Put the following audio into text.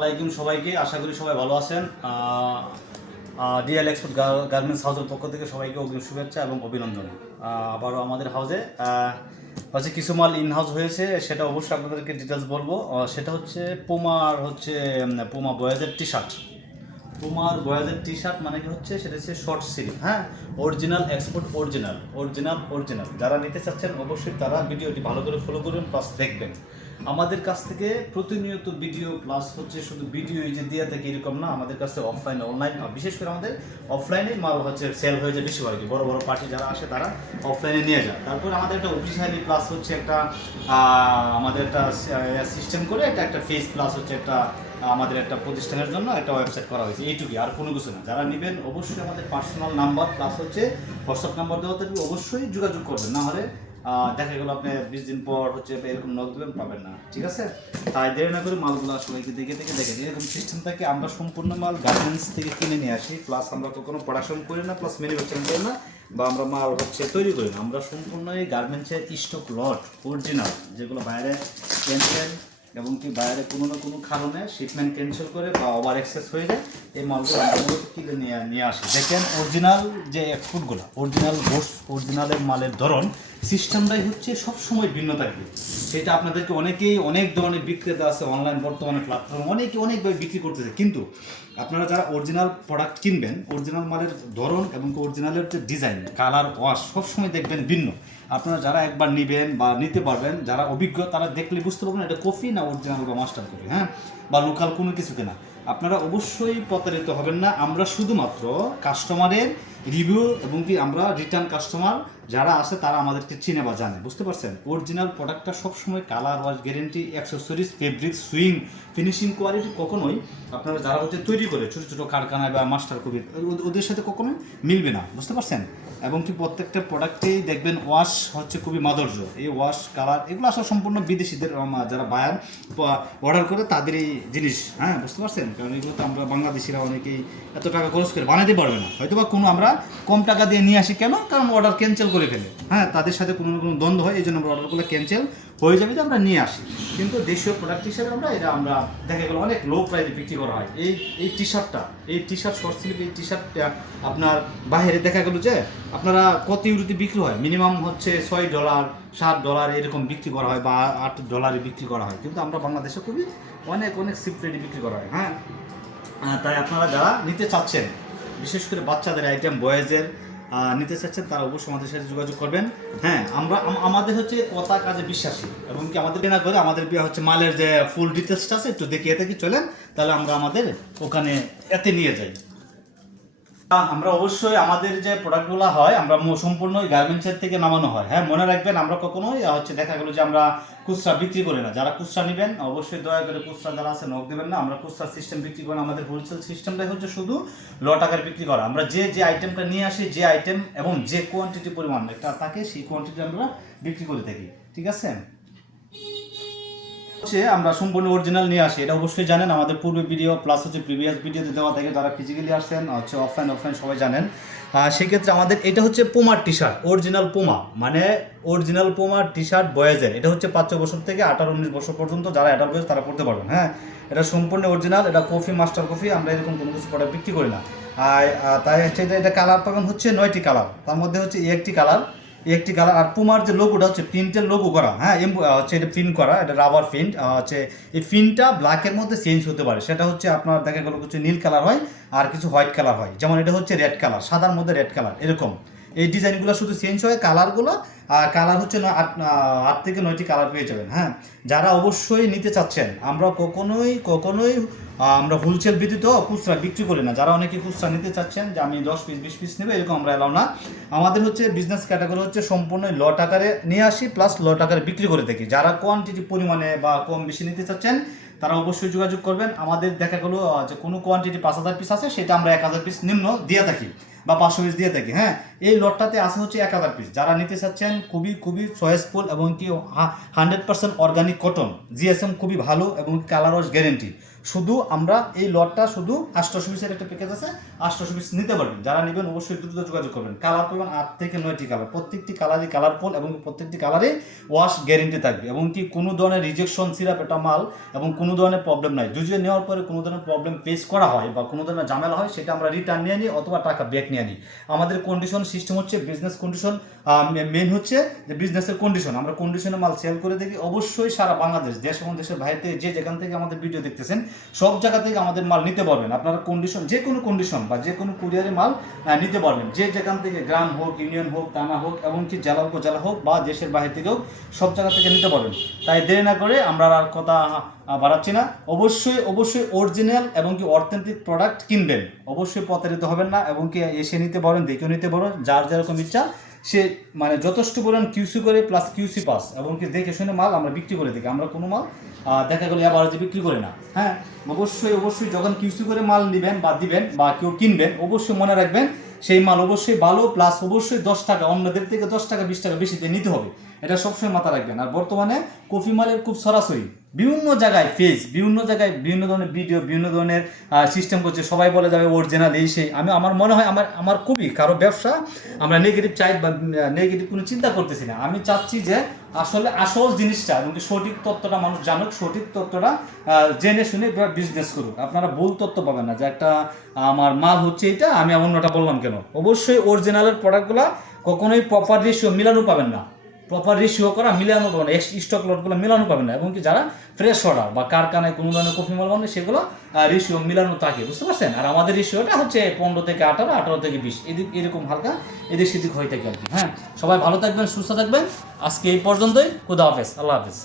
আলাইকুম সবাইকে, আশা করি সবাই ভালো আছেন। ডিএল এক্সপোর্ট গার্মেন্টস হাউসের পক্ষ থেকে সবাইকে অগ্রিম শুভেচ্ছা এবং অভিনন্দন। আবারও আমাদের হাউসে হচ্ছে কিছু মাল ইন হাউস হয়েছে, সেটা অবশ্যই আপনাদেরকে ডিটেলস বলবো। সেটা হচ্ছে পুমা বয়েজের টি শার্ট। পুমার বয়েজের টি শার্ট মানে কি হচ্ছে, সেটা হচ্ছে শর্ট স্লিভ, হ্যাঁ, অরিজিনাল এক্সপোর্ট, অরিজিনাল। যারা নিতে চাচ্ছেন অবশ্যই তারা ভিডিওটি ভালো করে ফলো করবেন, প্লাস দেখবেন। আমাদের কাছ থেকে প্রতিনিয়ত ভিডিও প্লাস হচ্ছে শুধু ভিডিও এই যে দিয়ে থাকে এরকম না, আমাদের কাছে অফলাইন অনলাইন, বিশেষ করে আমাদের অফলাইনে মাল হচ্ছে সেল হয়ে যায় বেশিরভাগ। বড় বড় পার্টি যারা আসে তারা অফলাইনে নিয়ে যায়। তারপর আমাদের একটা অফিসিয়ালি প্লাস হচ্ছে একটা আমাদের একটা সিস্টেম করে একটা ফেস প্লাস হচ্ছে একটা আমাদের একটা প্রতিষ্ঠানের জন্য একটা ওয়েবসাইট করা হয়েছে, এইটুকুই, আর কোনো কিছু না। যারা নেবেন অবশ্যই আমাদের পার্সোনাল নাম্বার প্লাস হচ্ছে হোয়াটসঅ্যাপ নাম্বার দেওয়া থাকবে, অবশ্যই যোগাযোগ করবেন, না হলে দেখা গেলো আপনি 20 দিন পর হচ্ছে এরকম নক দেবেন, পাবেন না, ঠিক আছে? তাই দেরি না করে মালগুলো সবাইকে দেখে দেখেন এরকম সিস্টেম থাকে। আমরা সম্পূর্ণ মাল গার্মেন্টস থেকে কিনে নিয়ে আসি, প্লাস আমরা কখনো প্রোডাকশন করি না, প্লাস ম্যানুফ্যাকচারিং করি না, বা আমরা মাল হচ্ছে তৈরি করি না। আমরা সম্পূর্ণ এই গার্মেন্টসের স্টক লট অরিজিনাল, যেগুলো বাইরে ক্যান্সেল এবং কি বাইরে কোনো না কোনো কারণে শিপমেন্ট ক্যান্সেল করে বা ওভার এক্সেস হয়ে যায়, এই মালগুলো আমরা কিনে নিয়ে আসি। দেখেন অরিজিনাল যে এক্সপোর্টগুলো, অরিজিনাল গোডস, অরিজিনালের মালের ধরন সিস্টেমটাই হচ্ছে সবসময় ভিন্ন থাকবে। সেটা আপনাদেরকে অনেক ধরনের বিক্রেতা আছে অনলাইন বর্তমানে প্ল্যাটফর্ম, অনেকভাবে বিক্রি করতেছে, কিন্তু আপনারা যারা অরিজিনাল প্রোডাক্ট কিনবেন, অরিজিনাল মালের ধরন এবং অরিজিনালের যে ডিজাইন, কালার, ওয়াশ সবসময় দেখবেন ভিন্ন। আপনারা যারা একবার নেবেন বা নিতে পারবেন, যারা অভিজ্ঞ তারা দেখলে বুঝতে পারবেন এটা কফি না অরিজিনাল বা মাস্টার কফি, হ্যাঁ, বা লোকাল কোনো কিছু কেনা। আপনারা অবশ্যই প্রতারিত হবেন না। আমরা শুধুমাত্র কাস্টমারের রিভিউ এবং কি আমরা রিটার্ন কাস্টমার যারা আছে তারা আমাদেরকে চিনে বা জানে, বুঝতে পারছেন? অরিজিনাল প্রোডাক্টটা সবসময় colour, wash guarantee, accessories, fabric, swing, finishing quality কখনোই আপনারা যারা হচ্ছে তৈরি করে ছোটো ছোটো কারখানায় বা মাস্টার কবির ওদের সাথে কখনোই মিলবে না, বুঝতে পারছেন? এবং কি প্রত্যেকটা প্রোডাক্টেই দেখবেন ওয়াশ হচ্ছে খুবই মাধুর্য। এই ওয়াশ, কালার এগুলো আসলে সম্পূর্ণ বিদেশিদের যারা বায়ার অর্ডার করে তাদের এই জিনিস, হ্যাঁ, বুঝতে পারছেন? কারণ এগুলো তো আমরা বাংলাদেশিরা অনেকেই এত টাকা খরচ করে বানাতে পারবে না, হয়তো বা কোনো আমরা কম টাকা দিয়ে নিয়ে আসি, কেন? কারণ অর্ডার ক্যান্সেল করে ফেলে, হ্যাঁ, তাদের সাথে কোনো না কোনো দ্বন্দ্ব হয়, এই জন্য আমরা অর্ডারগুলো ক্যান্সেল হয়ে যাবে তো আমরা নিয়ে আসি। কিন্তু দেশীয় প্রোডাক্ট হিসেবে আমরা দেখা গেলো অনেক লো প্রাইসে বিক্রি করা হয়। এই টি শার্ট শর্ট স্লিভ, এই টি শার্টটা আপনার বাইরে দেখা গেলো যে আপনারা কত ইউরোতে বিক্রি হয়, মিনিমাম হচ্ছে $6, $7 এরকম বিক্রি করা হয়, বা $8 বিক্রি করা হয়, কিন্তু আমরা বাংলাদেশে খুবই অনেক সিপ রেটে বিক্রি করা হয়, হ্যাঁ। তাই আপনারা যারা নিতে চাচ্ছেন, বিশেষ করে বাচ্চাদের আইটেম, বয়েজের নিতে চাচ্ছেন, তারা অবশ্যই আমাদের সাথে যোগাযোগ করবেন। হ্যাঁ, আমাদের হচ্ছে কথা কাজে বিশ্বাসী, এবং কি আমাদের কেনা করে আমাদের হচ্ছে মালের যে ফুল ডিটেলসটা আছে একটু দেখিয়ে থাকি, চলেন তাহলে আমরা আমাদের ওখানে এতে নিয়ে যাই। আমরা অবশ্যই আমাদের যে প্রোডাক্টগুলো হয় আমরা সম্পূর্ণ গার্মেন্টসের থেকে নামানো হয়, হ্যাঁ, মনে রাখবেন। আমরা কখনোই হচ্ছে দেখা গেলো যে আমরা খুচরা বিক্রি করি না। যারা খুচরা নেবেন অবশ্যই দয়া করে খুচরা যারা আছে নক দেবেন না। আমরা খুচরা সিস্টেম বিক্রি করি না, আমাদের হোলসেল সিস্টেমটাই হচ্ছে শুধু টাকার বিক্রি করা। আমরা যে আইটেমটা নিয়ে আসি, যে আইটেম এবং যে কোয়ান্টিটি পরিমাণ একটা থাকে, সেই কোয়ান্টিটি আমরা বিক্রি করে থাকি, ঠিক আছে? হচ্ছে আমরা সম্পূর্ণ অরিজিনাল নিয়ে আসি, এটা অবশ্যই জানেন। আমাদের পূর্বে ভিডিও প্লাস হচ্ছে প্রিভিয়াস ভিডিওতে দেওয়া থাকে, যারা ফিজিক্যালি আসছেন হচ্ছে অফলাইন সবাই জানেন। সেক্ষেত্রে আমাদের এটা হচ্ছে পুমার টি শার্ট, অরিজিনাল পুমা, মানে অরিজিনাল পুমার টি শার্ট বয়েজের। এটা হচ্ছে 5 বছর থেকে 18-19 বছর পর্যন্ত যারা অ্যাডাল্ট বয়স তারা পড়তে পারবেন, হ্যাঁ। এটা সম্পূর্ণ অরিজিনাল, এটা কফি, মাস্টার কফি, আমরা এরকম কোনো কিছু প্রোডাক্ট বিক্রি করি না। আর তাই হচ্ছে এটা কালার পাবেন হচ্ছে 9টি কালার, তার মধ্যে হচ্ছে একটি কালার, আর পুমার যে লোগোটা হচ্ছে প্রিন্টের লোগো করা, হ্যাঁ, হচ্ছে এটা প্রিন্ট করা, এটা রাবার প্রিন্ট হচ্ছে। এই প্রিন্টটা ব্ল্যাকের মধ্যে চেঞ্জ হতে পারে, সেটা হচ্ছে আপনার দেখা গেলো কিছু নীল কালার হয় আর কিছু হোয়াইট কালার হয়, যেমন এটা হচ্ছে রেড কালার, সাদার মধ্যে রেড কালার, এরকম এই ডিজাইনগুলো শুধু চেঞ্জ হয় কালারগুলো। আর কালার হচ্ছে 8 থেকে 9টি কালার পেয়ে যাবেন, হ্যাঁ। যারা অবশ্যই নিতে চাচ্ছেন, আমরা কখনোই আমরা হোলসেল ব্যতীত খুচরা বিক্রি করি না। যারা অনেকে খুচরা নিতে চাচ্ছেন যে আমি 10 পিস 20 পিস নেবে, এরকম আমরা এলাও না। আমাদের হচ্ছে বিজনেস ক্যাটাগরি হচ্ছে সম্পূর্ণ লট আকারে নিয়ে আসি, প্লাস লট আকারে বিক্রি করে থাকি। যারা কোয়ান্টিটি পরিমাণে বা কম বেশি নিতে চাচ্ছেন তারা অবশ্যই যোগাযোগ করবেন। আমাদের দেখা গেলো যে কোনো কোয়ান্টিটি 5000 পিস আছে, সেটা আমরা 1000 পিস নিম্ন দিয়ে থাকি বা 500 পিস দিয়ে থাকি, হ্যাঁ। এই লটটাতে আছে হচ্ছে 1000 পিস। যারা নিতে চাচ্ছেন খুবই চয়েসফুল এবং কি 100% অর্গানিক কটন, জিএসএম খুবই ভালো এবং কালার ওয়াশ গ্যারেন্টি, শুধু আমরা এই লটটা শুধু 800 পিসের একটা প্যাকেজ আছে, 800 পিস নিতে পারবেন। যারা নেবেন অবশ্যই দ্রুত যোগাযোগ করবেন। কালার পাবেন 8 থেকে 9টি কালার, প্রত্যেকটি কালারই কালারফুল এবং প্রত্যেকটি কালারে ওয়াশ গ্যারেন্টি থাকবে এবং কি কোনো ধরনের রিজেকশন সিরাপ এটা মাল এবং কোনো ধরনের প্রবলেম নাই। যদিও নেওয়ার পরে কোনো ধরনের প্রবলেম ফেস করা হয় বা কোনো ধরনের ঝামেলা হয়, সেটা আমরা রিটার্ন নিয়ে নিই অথবা টাকা ব্যাক নিয়ে নিই। আমাদের কন্ডিশন সিস্টেম হচ্ছে বিজনেস কন্ডিশন, মেন হচ্ছে যে বিজনেসের কন্ডিশন, আমরা কন্ডিশনে মাল সেল করে দেখি। অবশ্যই সারা বাংলাদেশ, দেশ এবং দেশের বাইরে যে যেখান থেকে আমাদের ভিডিও দেখতেছেন সব জায়গা থেকে আমাদের মাল নিতে পারবেন। আপনারা কন্ডিশন যে কোনো কন্ডিশন বা যে কোনো কুরিয়ারে মাল নিতে পারবেন, যে যেখান থেকে, গ্রাম হোক, ইউনিয়ন হোক, থানা হোক, এমনকি জেলা উপজেলা হোক বা দেশের বাইরে থেকেও সব জায়গা থেকে নিতে পারবেন। তাই দেরি না করে আমরা আর কথা বাড়াচ্ছি না। অবশ্যই অরিজিনাল এবং কি অথেন্টিক প্রোডাক্ট কিনবেন, অবশ্যই প্রতারিত হবেন না এবং কি এসে নিতে পারেন, দেখেও নিতে পারেন। যার যেরকম ইচ্ছা সে মানে যথেষ্ট পরিমাণ কিউসি করে প্লাস কিউসি পাস এবং কি দেখে শুনে মাল আমরা বিক্রি করে থাকি। আমরা কোনো মাল দেখা গেলে আবার যে বিক্রি করি না। হ্যাঁ, অবশ্যই যখন কিউসি করে মাল নেবেন বা দিবেন বা কেউ কিনবেন, অবশ্যই মনে রাখবেন সেই মাল অবশ্যই ভালো, প্লাস অবশ্যই 10 টাকা অন্যদের থেকে 10 টাকা 20 টাকা বেশি দিয়ে নিতে হবে, এটা সবসময় মাথা রাখবেন। আর বর্তমানে কফি মালের খুব সরাসরি বিভিন্ন জায়গায় ফেজ, বিভিন্ন জায়গায় বিভিন্ন ধরনের ভিডিও, বিভিন্ন ধরনের সিস্টেম করছে, সবাই বলে যাবে অরিজিনাল এই সেই। আমার মনে হয় আমার খুবই কারো ব্যবসা আমরা নেগেটিভ চাই বা নেগেটিভ কোনো চিন্তা করতেছি না। আমি চাচ্ছি যে আসলে আসল জিনিসটা এবং সঠিক তথ্যটা মানুষ জানুক, সঠিক তথ্যটা জেনে শুনে বিজনেস করুক। আপনারা ভুল তথ্য পাবেন না যে একটা আমার মাল হচ্ছে এটা, আমি অন্যটা বললাম কেন। অবশ্যই অরিজিনালের প্রোডাক্টগুলো কখনোই প্রপার রেশিও মিলানো পাবেন না, প্রপার রেশিও করা মিলানো পাবেন না, স্টক লটগুলো মিলানো পাবেন না। এবং কি যারা ফ্রেশ অর্ডার বা কারখানায় কোনো ধরনের কফি মাল বানায় সেগুলো রেশিও মিলানো থাকে, বুঝতে পারছেন। আর আমাদের রেশিওটা হচ্ছে 15 থেকে 18, 18 থেকে 20, এরকম হালকা এদিক সেদিক হয়ে থাকে আর কি। হ্যাঁ, সবাই ভালো থাকবেন, সুস্থ থাকবেন। আজকে এই পর্যন্তই। খুদা হাফেজ, আল্লাহ হাফেজ।